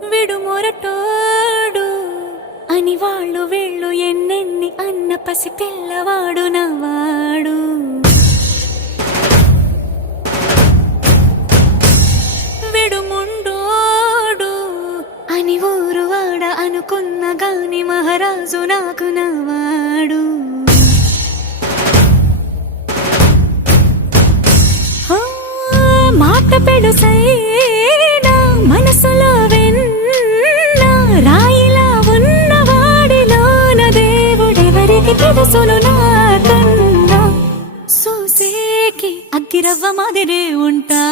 విడు మొరటోడు అని వాళ్ళు వీళ్ళు ఎన్నెన్ని అన్న పసి పిల్లవాడు నవాడు. విడు ముండోడు అని ఊరు వాడ అనుకున్న గాని మహారాజు నాకు నవాడు. మాట పెడుసైనా మనసులో వెన్న రాయిలా ఉన్నవాడిలోన దేవుడెవరికి తెలుసును నాకన్నా. సూసేకి అగ్గిరవ్వ మాదిరే ఉంటా